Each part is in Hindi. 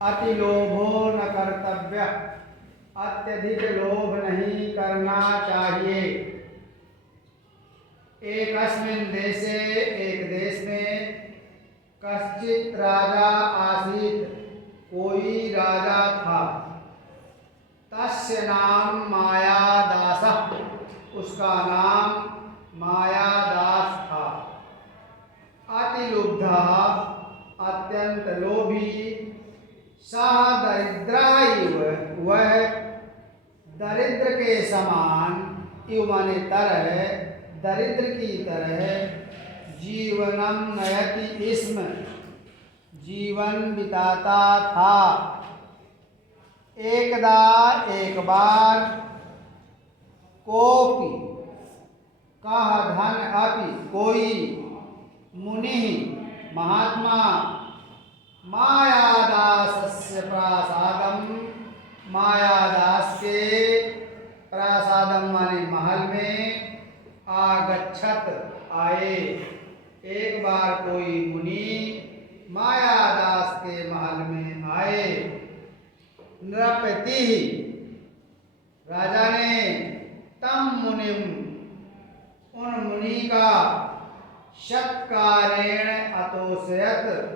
अति लोभो न कर्तव्य, अत्यधिक लोभ नहीं करना चाहिए। एकस्मिन् देशे, एक देश में कश्चित् राजा आसीत्, कोई राजा था। तस्य नाम मायादासः, उसका नाम मायादास था। अति लुब्धः, अत्यंत लोभी। सः दरिद्राइव, वह दरिद्र के समान, इव माने तरह, दरिद्र की तरह जीवनम नयति स्म, जीवन बिताता था। एकदा, एक बार, कोपि, कह धन अपि, कोई, मुनि, महात्मा, मायादासस्य प्रासादम, मायादास के प्रासादम माने महल में, आगच्छत, आए। एक बार कोई मुनि मायादास के महल में आए। नृपति, राजा ने तम मुनिम, उन मुनि का सत्कारेण अतोषयत,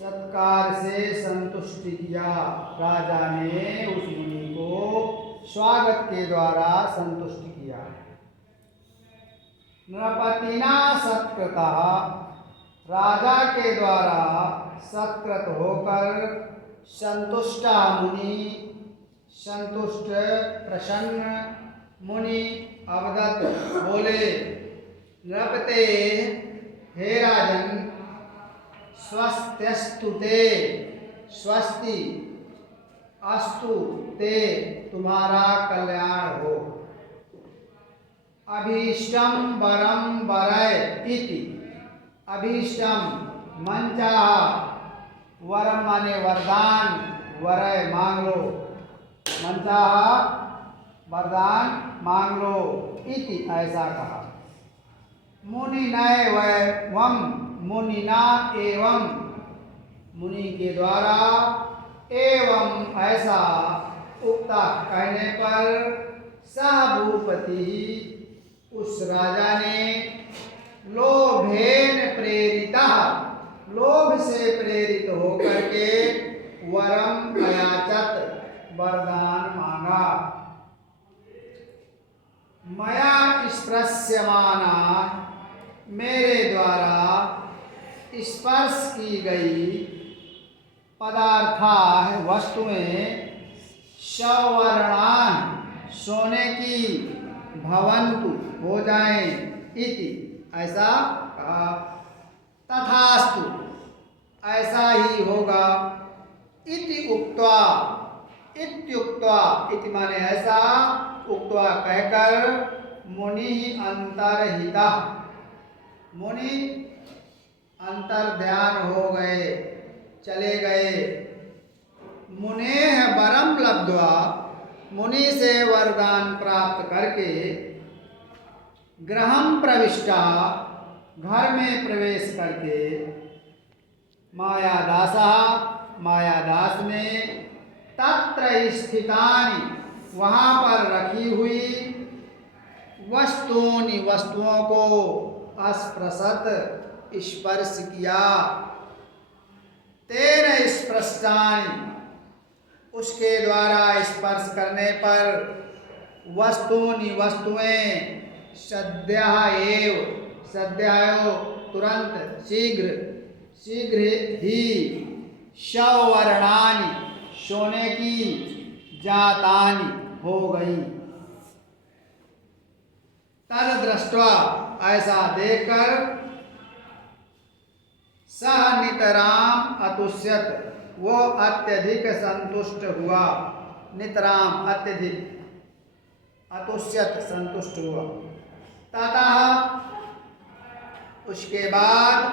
सत्कार से संतुष्ट किया। राजा ने उस मुनि को स्वागत के द्वारा संतुष्ट किया। नृपतिना सत्कृतः, राजा के द्वारा सत्कृत होकर संतुष्टा मुनि, संतुष्ट प्रसन्न मुनि अवदत, बोले, नृपते, हे राजन, स्वस्त्यस्तु ते, स्वस्ति अस्तु ते, तुम्हारा कल्याण हो। अभीष्टम वरम वरय इति, अभीष्टम मनचाह, वरम माने वरदान, वरय मांग लो, मनचाह वरदान मांग लो, इति ऐसा कहा। मुनि नय वम, मुनिना एवं, मुनि के द्वारा, एवं ऐसा, उक्ता कहने पर, सह भूपति, उस राजा ने, लोभेन प्रेरिता, लोभ से प्रेरित होकर के, वरम अयाचत, वरदान मांगा। मया स्पृश्यमाना, मेरे द्वारा स्पर्श की गई, पदार्था, वस्तुएं, सवर्णान, सोने की, भवन्तु, हो जाएं, इति ऐसा कहा। तथास्तु, ऐसा ही होगा। इति उक्त्वा, इत्युक्त्वा, इति माने ऐसा, उक्त्वा कहकर, मुनि अंतर्हिता, मुनि अंतर ध्यान हो गए, चले गए। मुनेह वरम लब्ध्वा, मुनि से वरदान प्राप्त करके, गृहं प्रविष्टा, घर में प्रवेश करके, मायादासा, मायादास ने, तत्र स्थितानि, वहाँ पर रखी हुई, वस्तूनि, वस्तुओं को, अस्पृशत, स्पर्श किया। तेन स्पृष्टानि, उसके द्वारा स्पर्श करने पर, वस्तूनि, वस्तुएं, सद्यः एव, सद्यः तुरंत, शीघ्र, शीघ्र ही, सवर्णानि, सोने की, जातानि, हो गई। तद दृष्ट्वा, ऐसा देखकर, सह नितराम अतुष्यत, वो अत्यधिक संतुष्ट हुआ। नितराम अत्यधिक, अतुष्यत संतुष्ट हुआ। ततः, उसके बाद,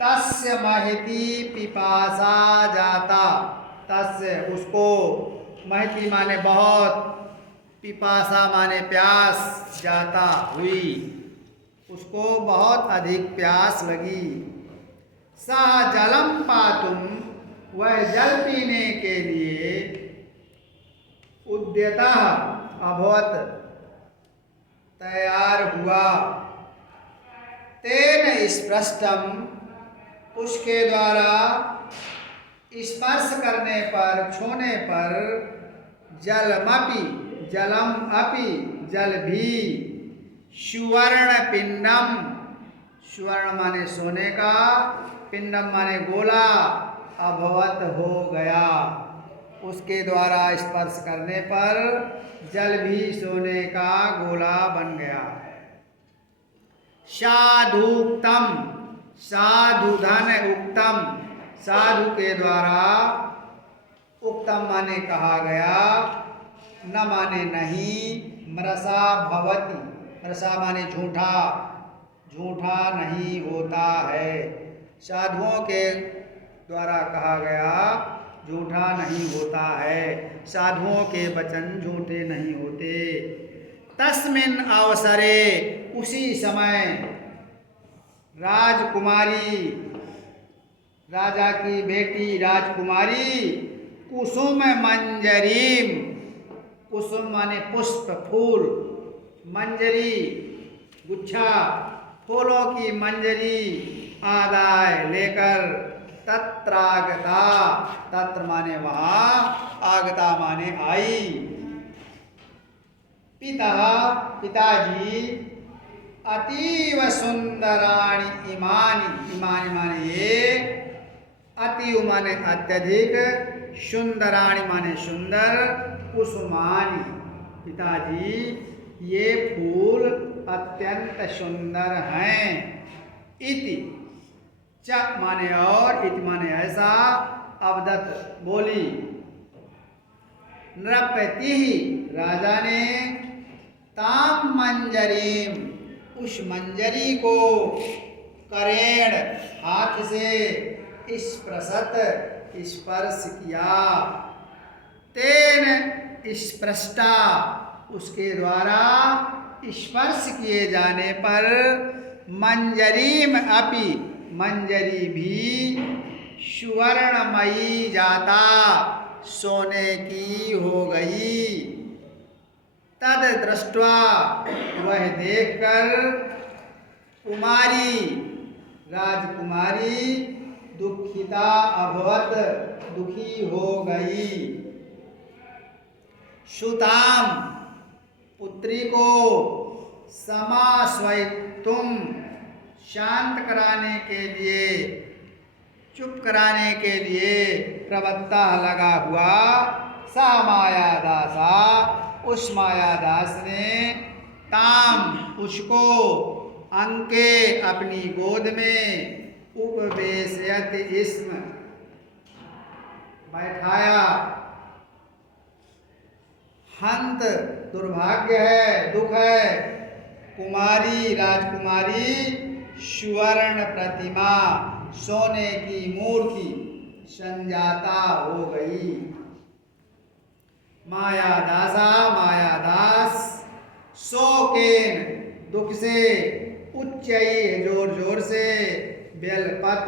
तस्य महती पिपासा जाता, तस्य उसको, महती माने बहुत, पिपासा माने प्यास, जाता हुई, उसको बहुत अधिक प्यास लगी। सा जलम पातुम, वह जल पीने के लिए उद्यतः अभवत, तैयार हुआ। तेन स्पृष्टम, उसके द्वारा स्पर्श करने पर, छूने पर, जलमपि, जलम अपि, जल भी, सुवर्ण पिंडम, सुवर्ण माने सोने का, पिंडम माने गोला, अभवत हो गया। उसके द्वारा स्पर्श करने पर जल भी सोने का गोला बन गया। साधुक्तम, साधु धन उक्तम, साधु के द्वारा, उक्तम माने कहा गया, न माने नहीं, मृषा भवति, मृषा माने झूठा, झूठा नहीं होता है। साधुओं के द्वारा कहा गया झूठा नहीं होता है, साधुओं के वचन झूठे नहीं होते। तस्मिन् अवसरे, उसी समय, राजकुमारी, राजा की बेटी राजकुमारी, कुसुम मंजरीम, कुसुम माने पुष्प, फूल, मंजरी गुच्छा, फूलों की मंजरी आदाय लेकर, तत्रागता, तत्र माने वहां, आगता माने आई। पिता, पिताजी, अतीव सुंदराणि इमानि, इमानि माने ये, अतीव माने अत्यधिक, सुंदराणि माने सुंदर, कुसुमानि, पिताजी ये फूल अत्यंत सुंदर हैं। इति, च माने और, इति माने ऐसा, अवदत बोली। नृपति, राजा ने, ताम मंजरीम, उस मंजरी को, करेण हाथ से, स्पृशत स्पर्श किया। तेन स्पृष्टा, उसके द्वारा स्पर्श किए जाने पर, मंजरीम अपि, मंजरी भी, सुवर्णमयी जाता, सोने की हो गई। तद दृष्ट्वा, वह देखकर, कुमारी, राजकुमारी, दुखिता अभवत, दुखी हो गई। सुताम, पुत्री को, समाश्वयितुम, शांत कराने के लिए, चुप कराने के लिए, प्रवत्ता लगा हुआ, सा मायादासा, उस मायादास ने, ताम, उसको, अंके, अपनी गोद में, उपवेशयत स्म, बैठाया। हंत, दुर्भाग्य है, दुख है, कुमारी, राजकुमारी, सुवर्ण प्रतिमा, सोने की मूर्ति, संजाता हो गई। मायादासा, मायादास, शोकेन, दुख से, उच्चई, जोर जोर से, बेलपत,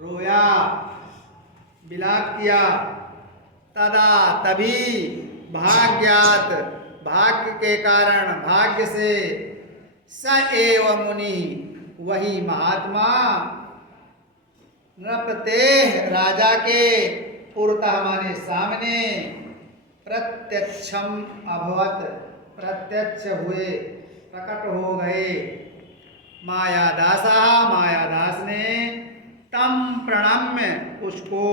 रोया, विलाप किया। तदा, तभी, भाग्यात, भाग्य के कारण, भाग्य से, स एव मुनि, वही महात्मा, नृपते, राजा के, पुरतः माने सामने, प्रत्यक्षम अभवत, प्रत्यक्ष हुए, प्रकट हो गए। मायादासा, मायादास ने, तम प्रणम्य, उसको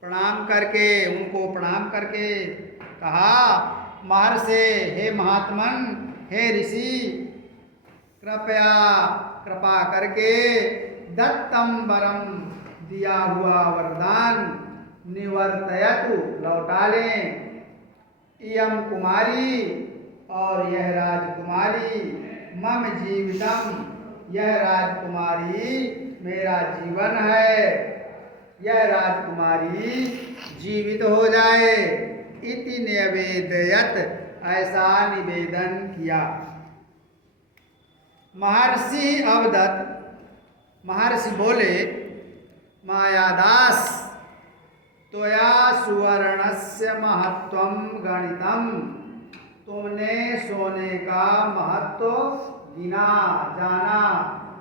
प्रणाम करके, उनको प्रणाम करके कहा, महर्षे, हे महात्मन, हे ऋषि, कृपया, कृपा करके, दत्तम वरम, दिया हुआ वरदान, निवर्तयतु, लौटा लें। इयम कुमारी, और यह राजकुमारी, मम जीवितम, यह राजकुमारी मेरा जीवन है, यह राजकुमारी जीवित हो जाए। इति निवेदयत, ऐसा निवेदन किया। महर्षि अवदत्त, महर्षि बोले, मायादास त्वया सुवर्णस्य महत्वं गणितम्। तुमने सोने का महत्व गिना, जाना,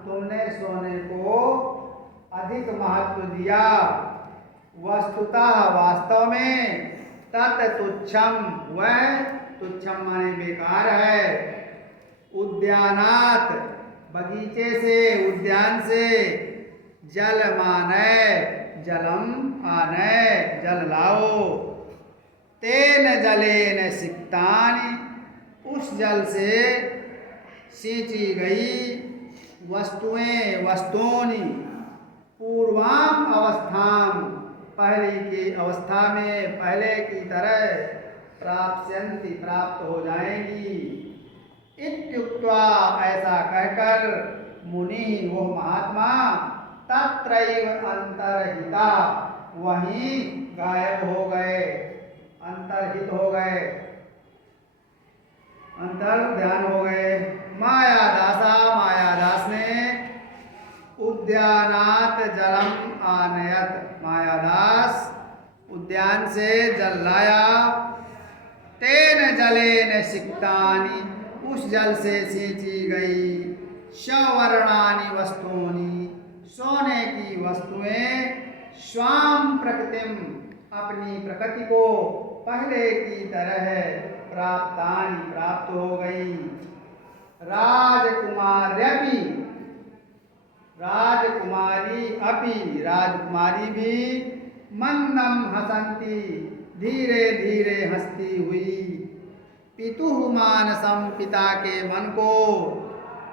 तुमने सोने को अधिक महत्व दिया। वस्तुतः वास्तव में तत् तुच्छम, वह तुच्छम माने बेकार है। उद्यानात बगीचे से, उद्यान से, जल माने जलम आने जल लाओ। तेन जलेन सिक्तानि, उस जल से सींची गई वस्तुएं, वस्तूनि। पूर्वाम अवस्थाम, पहले की अवस्था में, पहले की तरह प्राप्स्यन्ति, प्राप्त हो जाएंगी। इत्युक्त्वा, ऐसा कहकर मुनि, वो महात्मा, तत्रैव अंतर्हिता, वहीं गायब हो गए, अंतर्हित हो गए, अंतर ध्यान हो गए। मायादासा, मायादास ने उद्यानात जलम आनयत, मायादास उद्यान से जल लाया। तेन जलेन सिक्तानि, उस जल से सींची गई सवर्णानि वस्तूनि, सोने की वस्तुएं। स्वाम प्रकृतिम, अपनी प्रकृति को पहले की तरह प्राप्तानि, प्राप्त हो गई। राजकुमार्यपि, राजकुमारी अपि, राजकुमारी भी मंदम हसंती, धीरे धीरे हंसती हुई। पितुः मानसम, पिता के मन को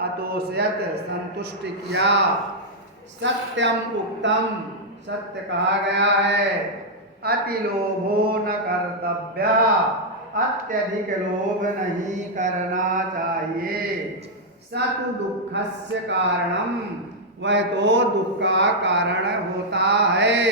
अतोषयत, संतुष्ट किया। सत्यम उक्तम, सत्य कहा गया है। अति लोभो न कर्तव्य, अत्यधिक लोभ नहीं करना चाहिए। सतु दुःखस्य कारणम, वह तो दुख का कारण होता है।